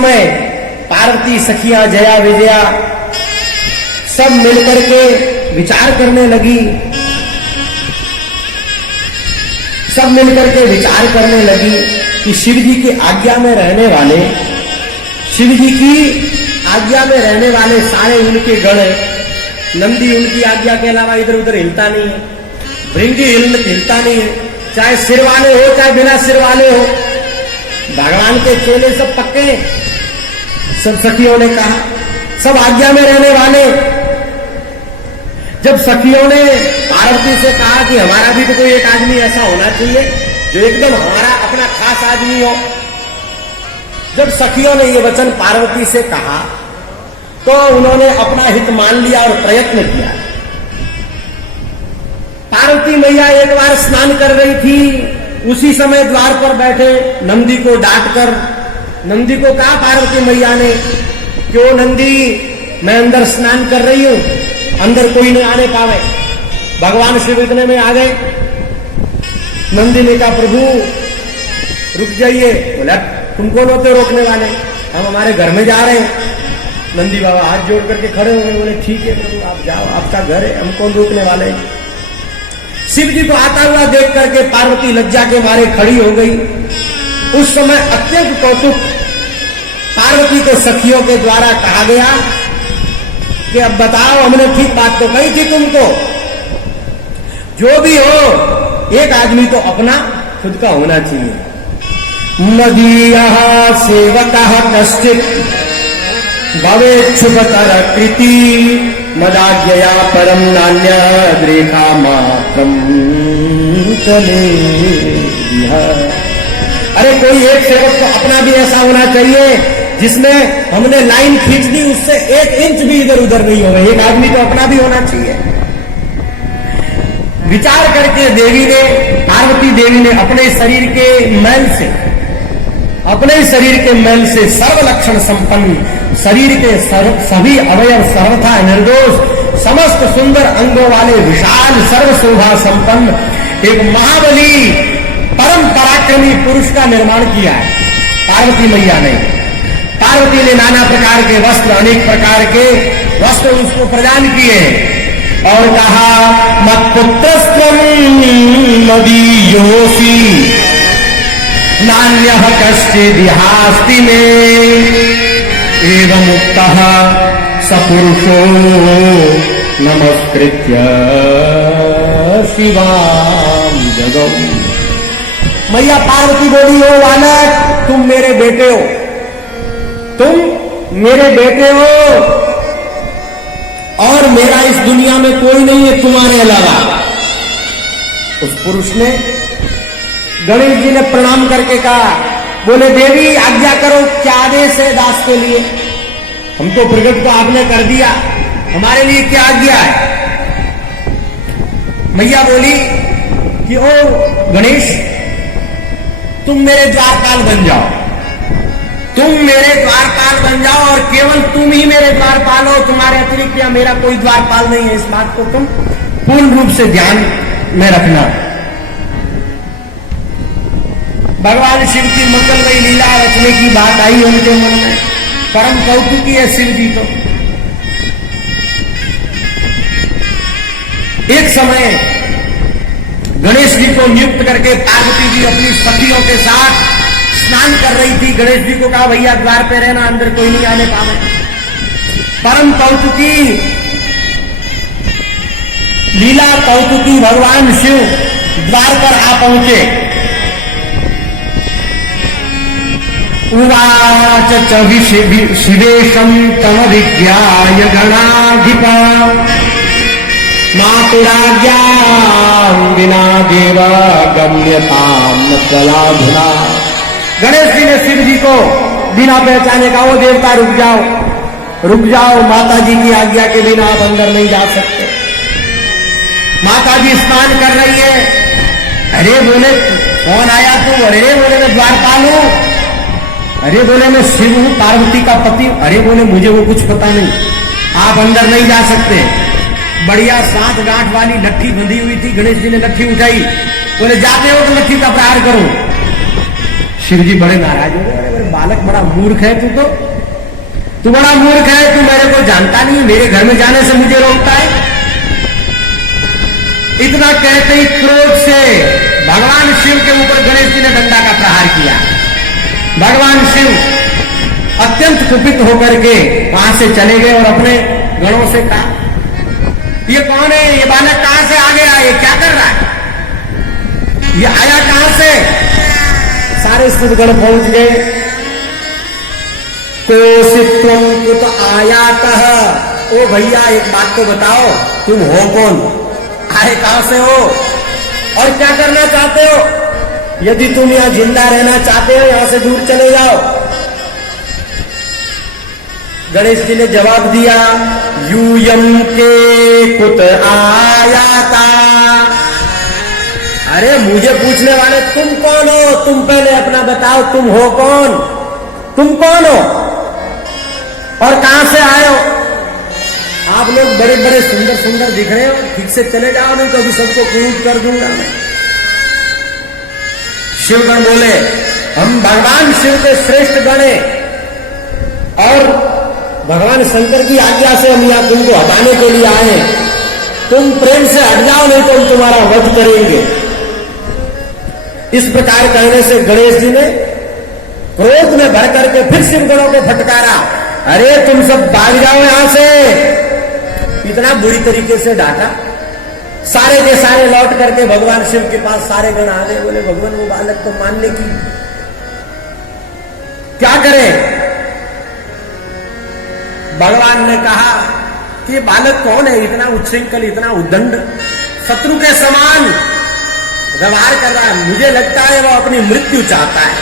समय पार्वती, सखिया, जया, विजया सब मिलकर के विचार करने लगी। सब मिलकर के विचार करने लगी कि शिव जी की आज्ञा में रहने वाले, शिव जी की आज्ञा में रहने वाले सारे उनके गण, नंदी उनकी आज्ञा के अलावा इधर उधर हिलता नहीं है, भृंगी हिलता नहीं है, चाहे सिर वाले हो चाहे बिना सिर वाले हो, भगवान के चेले सब पक्के। सब सखियों ने कहा, सब आज्ञा में रहने वाले। जब सखियों ने पार्वती से कहा कि हमारा भी तो कोई एक आदमी ऐसा होना चाहिए जो एकदम हमारा अपना खास आदमी हो। जब सखियों ने ये वचन पार्वती से कहा तो उन्होंने अपना हित मान लिया और प्रयत्न किया। पार्वती मैया एक बार स्नान कर रही थी, उसी समय द्वार पर बैठे नंदी को डांटकर नंदी को कहा पार्वती मैया ने कि ओ नंदी, मैं अंदर स्नान कर रही हूं, अंदर कोई नहीं आने पावे। भगवान शिव इतने में आ गए। नंदी ने कहा प्रभु रुक जाइए। बोला तुम कौन होते रोकने वाले, हम हमारे घर में जा रहे हैं। नंदी बाबा हाथ जोड़ करके खड़े हो गए। बोले ठीक है प्रभु आप जाओ, आपका घर है, हम कौन रोकने वाले। शिव जी को आता हुआ देख करके पार्वती लज्जा के मारे खड़ी हो गई। उस समय अत्यंत कौतुक पार्वती को सखियों के द्वारा कहा गया कि अब बताओ, हमने ठीक बात तो कही थी तुमको, जो भी हो एक आदमी तो अपना खुद का होना चाहिए। मदीया सेवकः कश्चित् भवेच्छुभतर कृति मदाज्ञया परम नान्यद्रेखा मात्रम चलेह। अरे कोई एक सेवक तो अपना भी ऐसा होना चाहिए जिसमें हमने लाइन खींच दी, उससे 1 इंच भी इधर उधर नहीं होगा। एक आदमी तो अपना भी होना चाहिए। विचार करके देवी ने, पार्वती देवी ने अपने शरीर के मैल से, अपने शरीर के मैल से सर्व लक्षण संपन्न, शरीर के सभी अवयव सर्वथा निर्दोष, समस्त सुंदर अंगों वाले विशाल सर्व शोभा संपन्न एक महाबली परम पराक्रमी पुरुष का निर्माण किया है पार्वती मैया ने। पार्वती ने नाना प्रकार के वस्त्र, अनेक प्रकार के वस्त्र उसको प्रदान किए और कहा मत्पुत्रस्त्वं मदीयोऽसि नान्यः कश्चिदिहास्ति मे एवमुक्तः सपुरुषो नमस्कृत्य शिवां जगौ। मैया पार्वती बोली, हो बालक तुम मेरे बेटे हो, तुम मेरे बेटे हो और मेरा इस दुनिया में कोई नहीं है तुम्हारे अलावा। उस पुरुष ने, गणेश जी ने प्रणाम करके कहा, बोले देवी आज्ञा करो, क्या आदेश है दास के लिए। हमको प्रकट तो आपने कर दिया, हमारे लिए क्या आज्ञा है। मैया बोली कि ओ गणेश तुम मेरे द्वारपाल बन जाओ, तुम मेरे द्वारपाल बन जाओ और केवल तुम ही मेरे द्वारपाल हो, तुम्हारे अतिरिक्त या मेरा कोई द्वारपाल नहीं है। इस बात को तुम पूर्ण रूप से ध्यान में रखना। भगवान शिव की मंगलमयी लीला रचने की बात आई उनके मन में। परम कौतुकी है शिव जी तो। एक समय गणेश जी को नियुक्त करके पार्वती जी अपनी सखियों के साथ स्नान कर रही थी। गणेश जी को कहा भैया द्वार पे रहना, अंदर कोई नहीं आने पावे। परम कौतुकी लीला कौतुकी भगवान शिव द्वार पर आ पहुंचे। उवाच च शिवेशं तम विज्ञाय गणाधिपा मातुराज्ञा विना देव गम्यताम न प्रलाधुना। गणेश जी ने शिव जी को बिना पहचाने का, वो देवता रुक जाओ, रुक जाओ, माता जी की आज्ञा के बिना आप अंदर नहीं जा सकते। माता जी स्नान कर रही है। अरे बोले कौन आया तू? अरे बोले मैं द्वारपाल हूं। अरे बोले मैं शिव हूं, पार्वती का पति। अरे बोले मुझे वो कुछ पता नहीं, आप अंदर नहीं जा सकते। बढ़िया 7 गांठ वाली लट्ठी बंधी हुई थी। गणेश जी ने लट्ठी उठाई, बोले जाते हो तो लट्ठी का प्रहार करो। शिव जी बड़े नाराज हो गए। बालक बड़ा मूर्ख है तू बड़ा मूर्ख है, तू मेरे को जानता नहीं, मेरे घर में जाने से मुझे रोकता है। इतना कहते ही क्रोध से भगवान शिव के ऊपर गणेश जी ने डंडा का प्रहार किया। भगवान शिव अत्यंत कुपित होकर के वहां से चले गए और अपने गणों से कहा, ये कौन है, ये बालक कहां से आ गया, ये क्या कर रहा है, ये आया कहां से। सारे शिवगण पहुंच गए। कोशित्वम कुत आयातः, ओ भैया एक बात तो बताओ, तुम हो कौन, आए कहां से हो और क्या करना चाहते हो। यदि तुम यहां जिंदा रहना चाहते हो यहां से दूर चले जाओ। गणेश जी ने जवाब दिया, यूयम के कुत आयाता, अरे मुझे पूछने वाले तुम कौन हो, तुम पहले अपना बताओ, तुम हो कौन, तुम कौन हो और कहां से आए हो। आप लोग बड़े बड़े सुंदर सुंदर दिख रहे हो, ठीक से चले जाओ, नहीं तो अभी सबको क्रूट कर दूंगा मैं। शिवगण बोले, हम भगवान शिव के श्रेष्ठ गण हैं और भगवान शंकर की आज्ञा से हम यहां तुमको हटाने के लिए आए हैं, तुम प्रेम से हट जाओ नहीं तो हम तुम्हारा वध करेंगे। इस प्रकार कहने से गणेश जी ने क्रोध में भर करके फिर शिवगणों को फटकारा, अरे तुम सब भाग जाओ यहां से। इतना बुरी तरीके से डांटा। सारे के सारे लौट करके भगवान शिव के पास सारे गण आ गए। बोले भगवान वो बालक को मानने की क्या करें। भगवान ने कहा कि बालक कौन है, इतना उच्छृंखल, इतना उद्दंड, शत्रु के समान व्यवहार कर रहा है, मुझे लगता है वो अपनी मृत्यु चाहता है।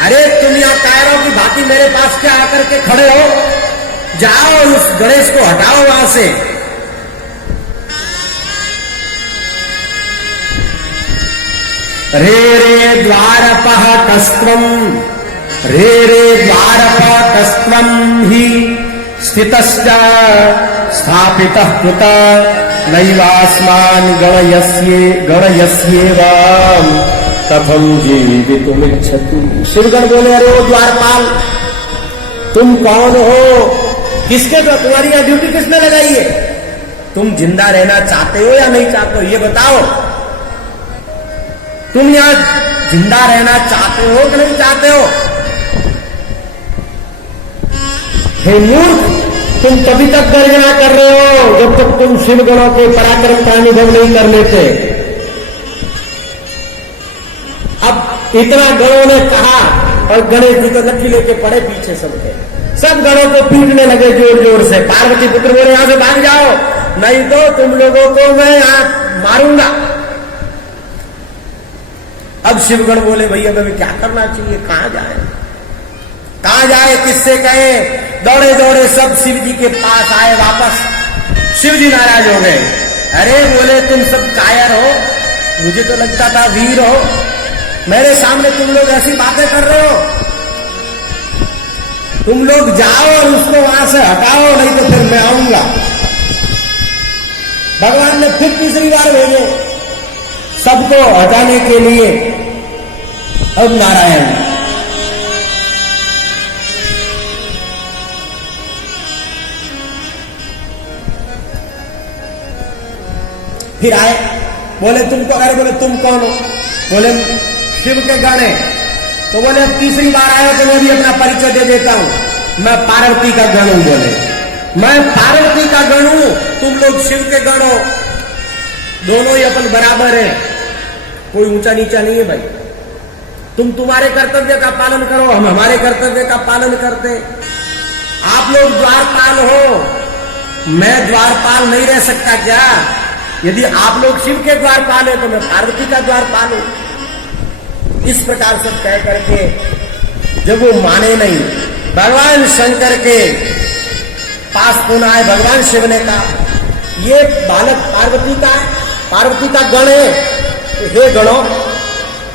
अरे तुम यहां कायरों की भांति मेरे पास क्या आकर के खड़े हो, जाओ उस गणेश को हटाओ वहां से। रे रे द्वारपः कस्त्वं, रे रे द्वारपः कस्त्वं हि स्थितश्च स्थापितः कुतः नैवास्मान् गणयस्येव कथम जीवितुमिच्छतु। शिवगण बोले, अरे ओ द्वारपाल तुम कौन हो, किसके तो तुम्हारी यह ड्यूटी किसने लगाई है, तुम जिंदा रहना चाहते हो या नहीं चाहते हो ये बताओ। तुम यहां जिंदा रहना चाहते हो कि नहीं चाहते हो। हे मूर्ख, तुम तभी तक गर्जना कर रहे हो जब तक तुम शिवगणों के पराक्रम का अनुभव नहीं कर लेते। अब इतना गणों ने कहा और गणेश जी तो लट्ठी लेके पड़े पीछे सबके, सब गणों को पीटने लगे जोर जोर से। पार्वती पुत्र बोले, यहां से भाग जाओ नहीं तो तुम लोगों को मैं यहां मारूंगा। अब शिवगण बोले, भैया हमें क्या करना चाहिए, कहां जाए, किससे कहे। दौड़े दौड़े सब शिव जी के पास आए वापस। शिव जी नाराज हो गए। अरे बोले, तुम सब कायर हो, मुझे तो लगता था वीर हो, मेरे सामने तुम लोग ऐसी बातें कर रहे हो। तुम लोग जाओ और उसको वहां से हटाओ नहीं तो फिर मैं आऊंगा। भगवान ने फिर तीसरी बार भेजे सबको हटाने के लिए। अब नारायण फिर आए। बोले तुमको, अरे बोले तुम कौन हो, बोले शिव के गण हैं। तो बोले अब तीसरी बार आए तो मैं भी अपना परिचय दे देता हूं, मैं पार्वती का गण हूं। बोले मैं पार्वती का गण हूं, तुम लोग शिव के गण हो, दोनों ही अपन बराबर हैं, कोई ऊंचा नीचा नहीं है भाई। तुम तुम्हारे कर्तव्य का पालन करो, हम हमारे कर्तव्य का पालन करते। आप लोग द्वारपाल हो, मैं द्वारपाल नहीं रह सकता क्या। यदि आप लोग शिव के द्वारपाल है तो मैं पार्वती का द्वारपाल हूं। इस प्रकार से कह करके जब वो माने नहीं, भगवान शंकर के पास पुनः आए। भगवान शिव ने कहा ये बालक पार्वती का गण है, हे गणों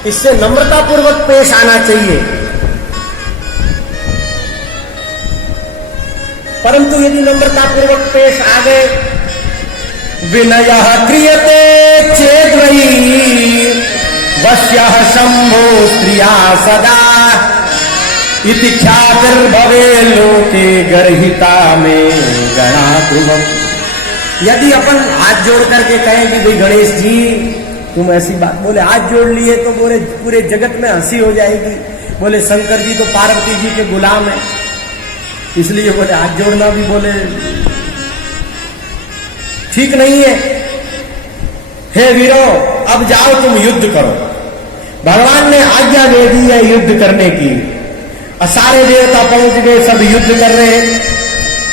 इससे नम्रता पूर्वक पेश आना चाहिए। परंतु यदि नम्रता पूर्वक पेश आ गए, विनयः क्रियते चेद्वै वश्यः शंभो स्त्रिया सदा इति ख्यातिर्भवे लोके गर्हिता में गणातुम। यदि अपन हाथ जोड़ करके कहें कि भाई गणेश जी तुम ऐसी बात, बोले हाथ जोड़ लिए तो बोले पूरे जगत में हंसी हो जाएगी, बोले शंकर जी तो पार्वती जी के गुलाम है, इसलिए बोले हाथ जोड़ना भी बोले ठीक नहीं है। हे वीरो अब जाओ तुम युद्ध करो। भगवान ने आज्ञा दे दी है युद्ध करने की, और सारे देवता पहुंच गए, सब युद्ध कर रहे हैं।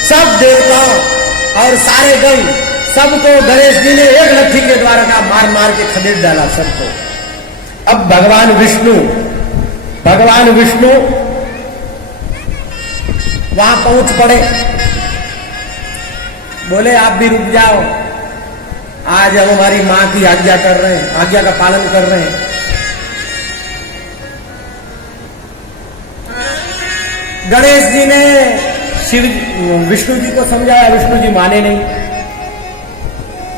सब देवता और सारे गण सबको गणेश जी ने एक लट्ठी के द्वारा का मार मार के खदेड़ डाला सबको। अब भगवान विष्णु वहां पहुंच पड़े, बोले आप भी रुक जाओ, आज हम हमारी मां की आज्ञा कर रहे हैं, आज्ञा का पालन कर रहे हैं। गणेश जी ने विष्णु जी को समझाया, विष्णु जी माने नहीं,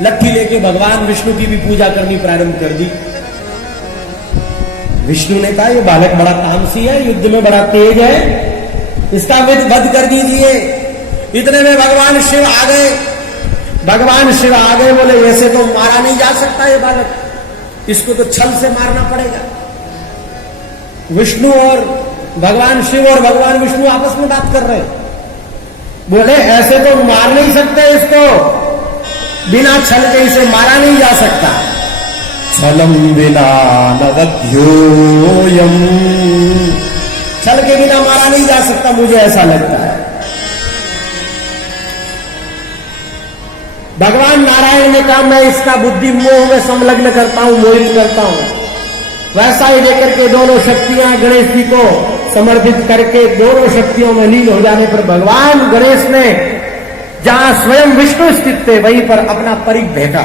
लट्ठी लेके भगवान विष्णु की भी पूजा करनी प्रारंभ कर दी। विष्णु ने कहा ये बालक बड़ा तामसी है, युद्ध में बड़ा तेज है, इसका वध कर दीजिए। इतने में भगवान शिव आ गए। बोले वैसे तो मारा नहीं जा सकता ये बालक, इसको तो छल से मारना पड़ेगा। विष्णु और भगवान शिव और भगवान विष्णु आपस में बात कर रहे हैं। बोले ऐसे तो मार नहीं सकते इसको, बिना छल के इसे मारा नहीं जा सकता। छलम बिना नवध्योयम, छल के बिना मारा नहीं जा सकता, मुझे ऐसा लगता है। भगवान नारायण ने कहा मैं इसका बुद्धि मोह में संलग्न करता हूं, मोहित करता हूं। वैसा ही लेकर के दोनों शक्तियां गणेश जी को समर्पित करके दोनों शक्तियों में लीन हो जाने पर भगवान गणेश ने जहां स्वयं विष्णु स्थित थे वहीं पर अपना परिघ भेजा।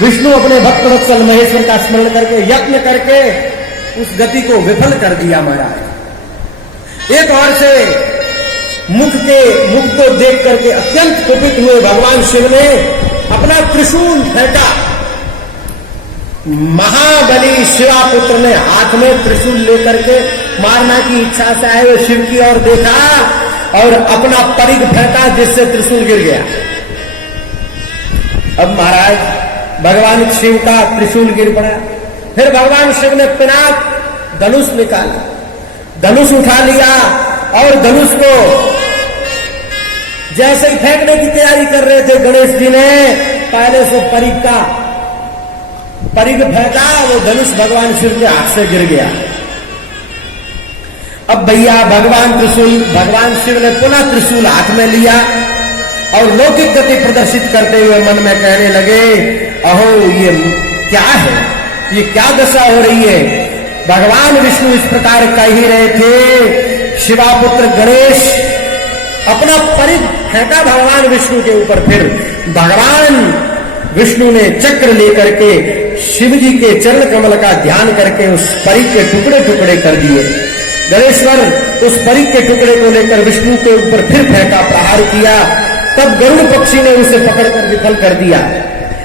विष्णु अपने भक्त वत्सल महेश्वर का स्मरण करके यत्न करके उस गति को विफल कर दिया महाराज। एक ओर से मुख को देख करके अत्यंत कुपित हुए भगवान शिव ने अपना त्रिशूल फेंका। महाबली शिवापुत्र ने हाथ में त्रिशूल लेकर के मारना की इच्छा से आए हुए शिव की ओर देखा और अपना परिघ फेंका, जिससे त्रिशूल गिर गया। अब महाराज भगवान शिव का त्रिशूल गिर पड़ा। फिर भगवान शिव ने पिनाक धनुष निकाला, धनुष उठा लिया और धनुष को जैसे ही फेंकने की तैयारी कर रहे थे गणेश जी ने पहले से परिघ फेंका, वो धनुष भगवान शिव के हाथ से गिर गया। अब भैया भगवान शिव ने पुनः त्रिशूल हाथ में लिया और लौकिक गति प्रदर्शित करते हुए मन में कहने लगे अहो ये क्या है, ये क्या दशा हो रही है। भगवान विष्णु इस प्रकार कह ही रहे थे, शिवापुत्र गणेश अपना परिघ फेंका भगवान विष्णु के ऊपर। फिर भगवान विष्णु ने चक्र लेकर के शिव जी के चरण कमल का ध्यान करके उस परिघ के टुकड़े टुकड़े कर दिए। गणेश्वर उस परिघ के टुकड़े को लेकर विष्णु के ऊपर फिर फेंका, प्रहार किया। तब गरुड़ पक्षी ने उसे पकड़कर विफल कर दिया।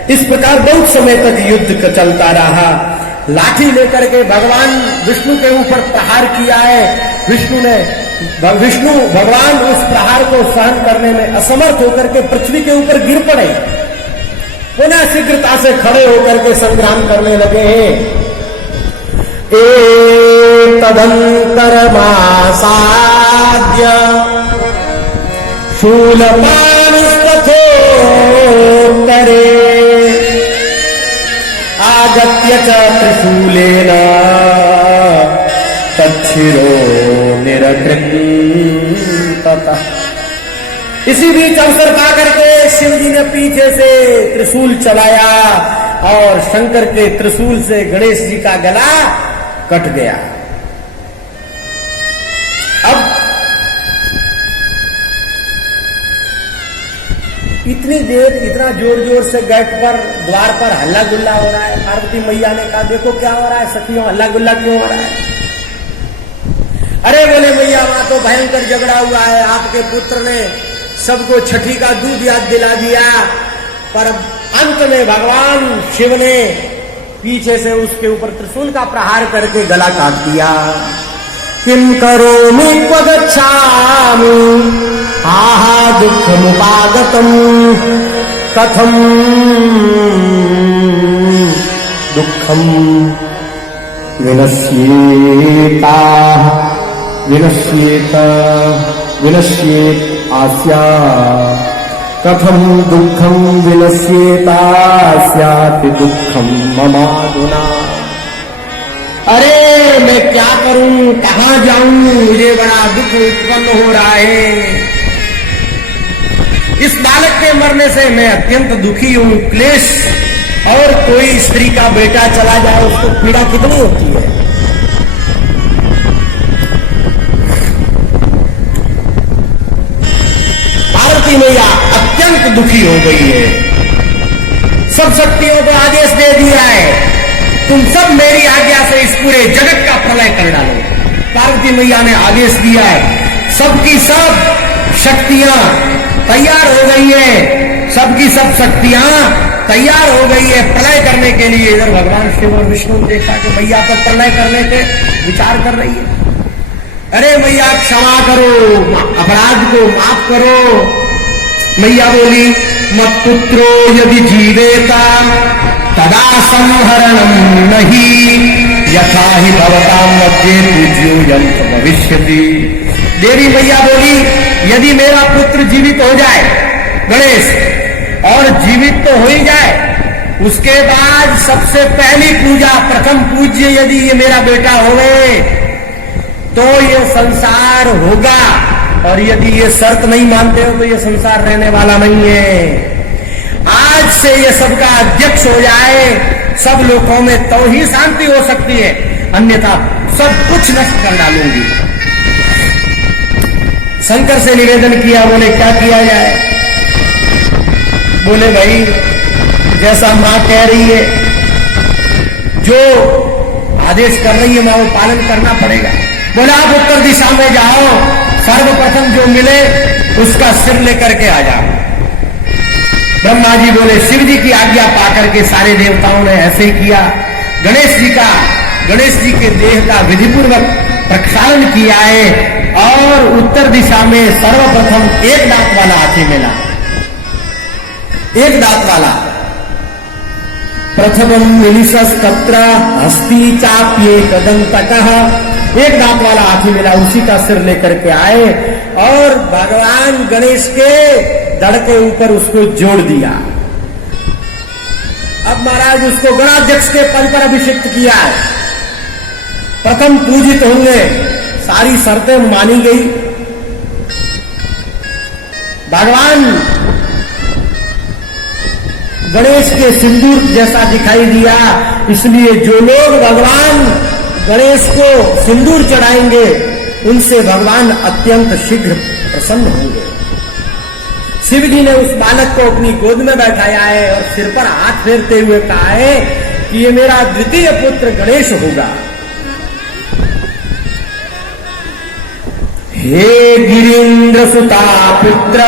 इस प्रकार बहुत समय तक युद्ध चलता रहा। लाठी लेकर के भगवान विष्णु के ऊपर प्रहार किया है। भगवान उस प्रहार को सहन करने में असमर्थ होकर के पृथ्वी के ऊपर गिर पड़े। पुनः शीघ्रता से खड़े होकर के संग्राम करने लगे हैं। तदंतरमासाद्य शूलपाणस्तथोत्तरे आगत्य च त्रिशूलेन तच्छिरो निरकृन्ततः। इसी बीच अवसर पा करके शिव जी ने पीछे से त्रिशूल चलाया और शंकर के त्रिशूल से गणेश जी का गला कट गया। अब इतनी देर इतना जोर जोर से गेट पर द्वार पर हल्ला गुल्ला हो रहा है। पार्वती मैया ने कहा देखो क्या हो रहा है सखियों, हल्ला गुल्ला क्यों हो रहा है। अरे बोले मैया वहां तो भयंकर झगड़ा हुआ है, आपके पुत्र ने सबको छठी का दूध याद दिला दिया, पर अंत में भगवान शिव ने पीछे से उसके ऊपर त्रिशूल का प्रहार करके गला काट दिया। किम करोमि क्व गच्छामि आहा दुःखमुपागतम् कथं दुःखं विनश्येत आस्या कथं दुःखं विनश्येतास्याति दुःखं ममाधुना। अरे मैं क्या करूं, कहां जाऊं, मुझे बड़ा दुख उत्पन्न हो रहा है। इस बालक के मरने से मैं अत्यंत दुखी हूं, क्लेश। और कोई स्त्री का बेटा चला जाए उसको पीड़ा कितनी होती है। पार्वती मैया अत्यंत दुखी हो गई है। सब शक्तियों को आदेश दे दिया है, तुम सब मेरी आज्ञा से इस पूरे जगत का प्रलय कर डालो। पार्वती मैया ने आदेश दिया है, सबकी सब शक्तियां तैयार हो गई है, सबकी सब शक्तियां तैयार हो गई है प्रलय करने के लिए। इधर भगवान शिव और विष्णु ने देखा कि मैया तो प्रलय करने के विचार कर रही है। अरे मैया क्षमा करो, अपराध को माफ करो। मैया बोली, मत पुत्रो यदि जीवेता तदा संहरणम नहीं यथा ही भवतां मध्ये पूज्यो यंत्र भविष्यति। देवी मैया बोली, यदि मेरा पुत्र जीवित हो जाए गणेश, और जीवित तो हो ही जाए, उसके बाद सबसे पहली पूजा, प्रथम पूज्य यदि ये मेरा बेटा होवे तो ये संसार होगा, और यदि ये शर्त नहीं मानते हो तो ये संसार रहने वाला नहीं है। आज से ये सबका अध्यक्ष हो जाए, सब लोगों में तो ही शांति हो सकती है, अन्यथा सब कुछ नष्ट कर डालूंगी। शंकर से निवेदन किया, बोले क्या किया जाए। बोले भाई जैसा मां कह रही है, जो आदेश कर रही है मां वो पालन करना पड़ेगा। बोले आप उत्तर दिशा में जाओ, सर्वप्रथम जो मिले उसका सिर लेकर के आ जाओ। ब्रह्मा जी बोले शिव जी की आज्ञा पाकर के सारे देवताओं ने ऐसे ही किया। गणेश जी के देह का विधिपूर्वक प्रक्षालन किया है, और उत्तर दिशा में सर्वप्रथम एक दांत वाला हाथी मिला, एक दांत वाला। प्रथमं निलिशस्तत्र हस्ती चाप्ये कदंतकः, एक दांत वाला हाथी मिला, उसी का सिर लेकर के आए और भगवान गणेश के धड़ के ऊपर उसको जोड़ दिया। अब महाराज उसको गणाध्यक्ष के पद पर अभिषिक्त किया है, प्रथम पूजित होंगे, सारी शर्तें मानी गई। भगवान गणेश के सिंदूर जैसा दिखाई दिया, इसलिए जो लोग भगवान गणेश को सिंदूर चढ़ाएंगे उनसे भगवान अत्यंत शीघ्र प्रसन्न होंगे। शिव जी ने उस बालक को अपनी गोद में बैठाया है और सिर पर हाथ फेरते हुए कहा है कि ये मेरा द्वितीय पुत्र गणेश होगा। हे गिरीन्द्र सुता पुत्र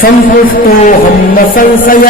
संपुष्टो हम न संशय